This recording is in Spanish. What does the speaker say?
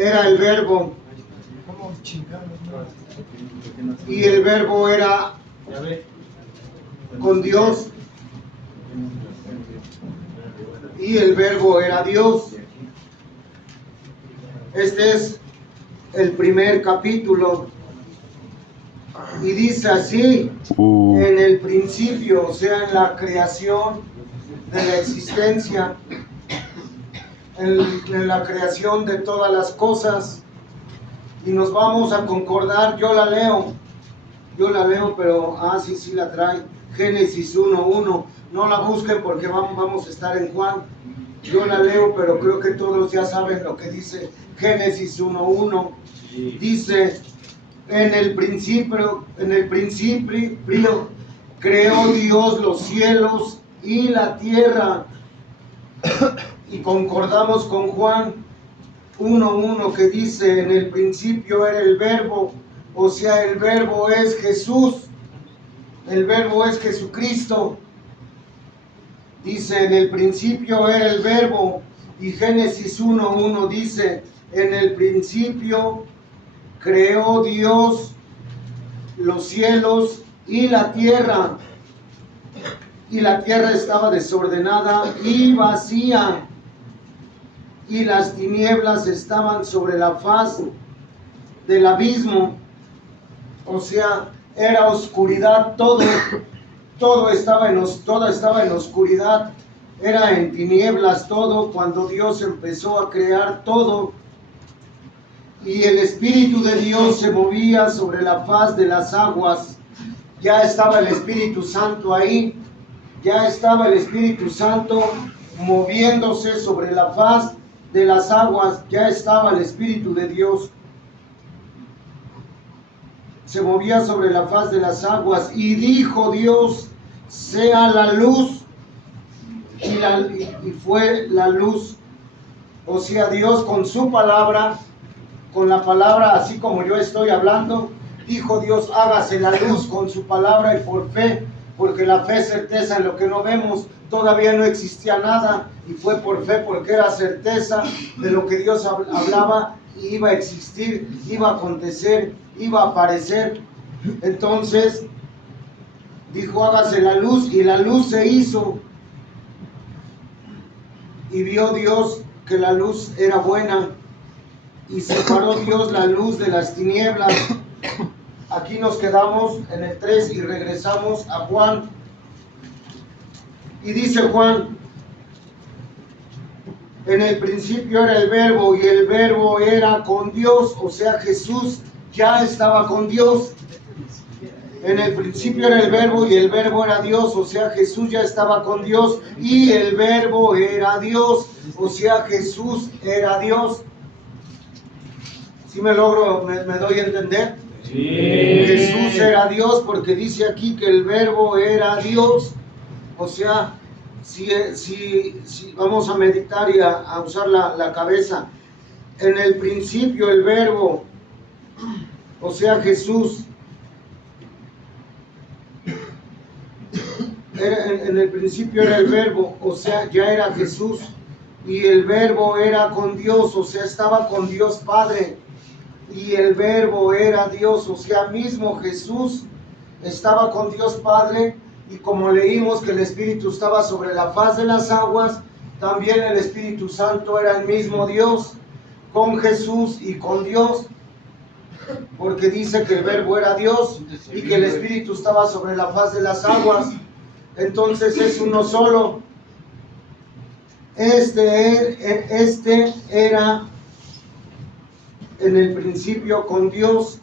era el Verbo, y el Verbo era con Dios, y el Verbo era Dios. Este es el primer capítulo, y dice así: en el principio, o sea, en la creación de la existencia, en la creación de todas las cosas. Y nos vamos a concordar. Yo la leo, pero sí la trae. Génesis 1:1. No la busquen porque vamos a estar en Juan. Yo la leo, pero creo que todos ya saben lo que dice Génesis 1:1. Dice: en el principio creó Dios los cielos y la tierra. Y concordamos con Juan 1:1 que dice: en el principio era el Verbo, o sea, el Verbo es Jesús, el Verbo es Jesucristo. Dice: en el principio era el Verbo. Y Génesis 1:1 dice: en el principio creó Dios los cielos y la tierra. Y la tierra estaba desordenada y vacía, y las tinieblas estaban sobre la faz del abismo. O sea, era oscuridad todo. Toda estaba en oscuridad. Era en tinieblas todo cuando Dios empezó a crear todo. Y el Espíritu de Dios se movía sobre la faz de las aguas. Ya estaba el Espíritu Santo ahí. Ya estaba el Espíritu Santo moviéndose sobre la faz de las aguas. Ya estaba el Espíritu de Dios. Se movía sobre la faz de las aguas. Y dijo Dios: sea la luz. Y fue la luz. O sea, Dios con su palabra, con la palabra, así como yo estoy hablando, dijo Dios: hágase la luz con su palabra. Y por fe, porque la fe es certeza en lo que no vemos. Todavía no existía nada, y fue por fe, porque era certeza de lo que Dios hablaba, y iba a existir, iba a acontecer, iba a aparecer. Entonces dijo: hágase la luz, y la luz se hizo. Y vio Dios que la luz era buena, y separó Dios la luz de las tinieblas. Aquí nos quedamos en el 3 y regresamos a Juan. Y dice Juan: en el principio era el Verbo, y el Verbo era con Dios. O sea, Jesús ya estaba con Dios. En el principio era el Verbo, y el Verbo era Dios. O sea, Jesús ya estaba con Dios, y el Verbo era Dios. O sea, Jesús era Dios. ¿Sí me doy a entender? Sí. Jesús era Dios, porque dice aquí que el Verbo era Dios. O sea, si vamos a meditar y a usar la cabeza. En el principio el Verbo, o sea, Jesús. En el principio era el Verbo, o sea, ya era Jesús. Y el Verbo era con Dios, o sea, estaba con Dios Padre. Y el Verbo era Dios, o sea, mismo Jesús estaba con Dios Padre. Y como leímos que el Espíritu estaba sobre la faz de las aguas, también el Espíritu Santo era el mismo Dios, con Jesús y con Dios, porque dice que el Verbo era Dios y que el Espíritu estaba sobre la faz de las aguas. Entonces es uno solo. Este era en el principio con Dios.